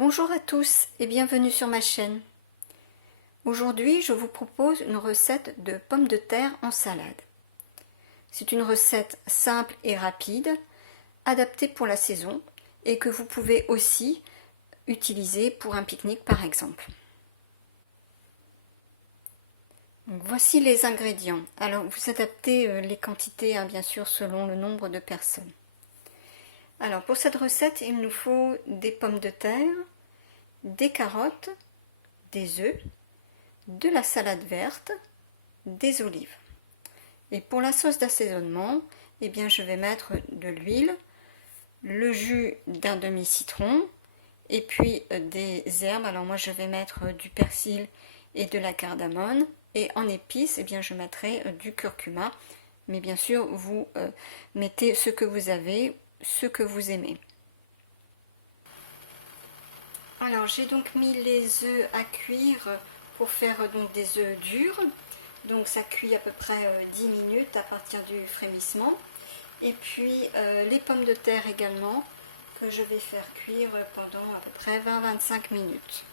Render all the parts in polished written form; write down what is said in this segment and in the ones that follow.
Bonjour à tous et bienvenue sur ma chaîne. Aujourd'hui, je vous propose une recette de pommes de terre en salade. C'est une recette simple et rapide, adaptée pour la saison et que vous pouvez aussi utiliser pour un pique-nique par exemple. Donc, voici les ingrédients. Alors vous adaptez les quantités bien sûr selon le nombre de personnes. Alors pour cette recette, il nous faut des pommes de terre, des carottes, des œufs, de la salade verte, des olives. Et pour la sauce d'assaisonnement, je vais mettre de l'huile, le jus d'un demi-citron et puis des herbes. Alors moi je vais mettre du persil et de la cardamone, et en épices je mettrai du curcuma, mais bien sûr vous mettez ce que vous avez, ce que vous aimez. Alors j'ai donc mis les œufs à cuire pour faire donc des œufs durs. Donc ça cuit à peu près 10 minutes à partir du frémissement. Et puis les pommes de terre également, que je vais faire cuire pendant à peu près 20-25 minutes.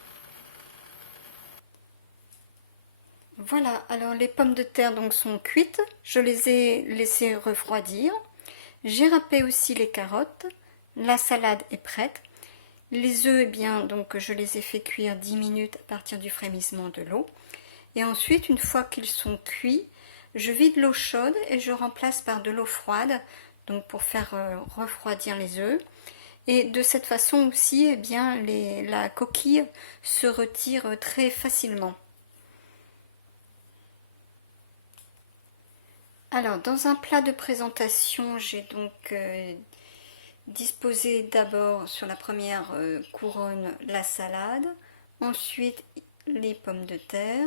Voilà, alors les pommes de terre donc sont cuites, je les ai laissées refroidir. J'ai râpé aussi les carottes, la salade est prête. Les œufs, donc je les ai fait cuire 10 minutes à partir du frémissement de l'eau. Et ensuite, une fois qu'ils sont cuits, je vide l'eau chaude et je remplace par de l'eau froide, donc pour faire refroidir les œufs. Et de cette façon aussi, la coquille se retire très facilement. Alors, dans un plat de présentation, j'ai donc disposé d'abord sur la première couronne la salade, ensuite les pommes de terre,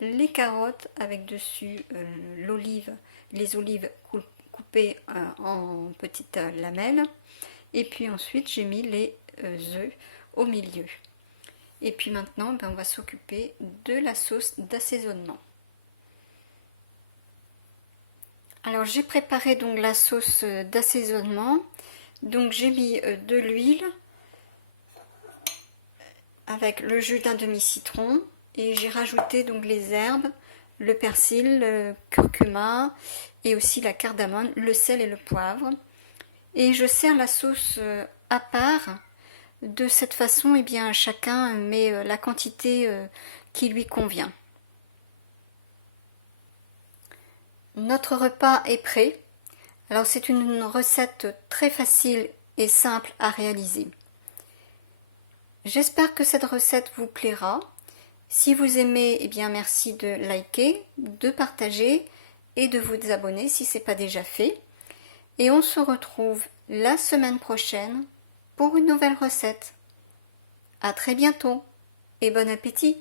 les carottes avec dessus les olives coupées en petites lamelles, et puis ensuite j'ai mis les œufs au milieu. Et puis maintenant on va s'occuper de la sauce d'assaisonnement. Alors j'ai préparé donc la sauce d'assaisonnement. Donc j'ai mis de l'huile avec le jus d'un demi-citron et j'ai rajouté donc les herbes, le persil, le curcuma et aussi la cardamone, le sel et le poivre. Et je sers la sauce à part. De cette façon, chacun met la quantité qui lui convient. Notre repas est prêt. Alors c'est une recette très facile et simple à réaliser. J'espère que cette recette vous plaira. Si vous aimez, merci de liker, de partager et de vous abonner si ce n'est pas déjà fait. Et on se retrouve la semaine prochaine pour une nouvelle recette. À très bientôt et bon appétit!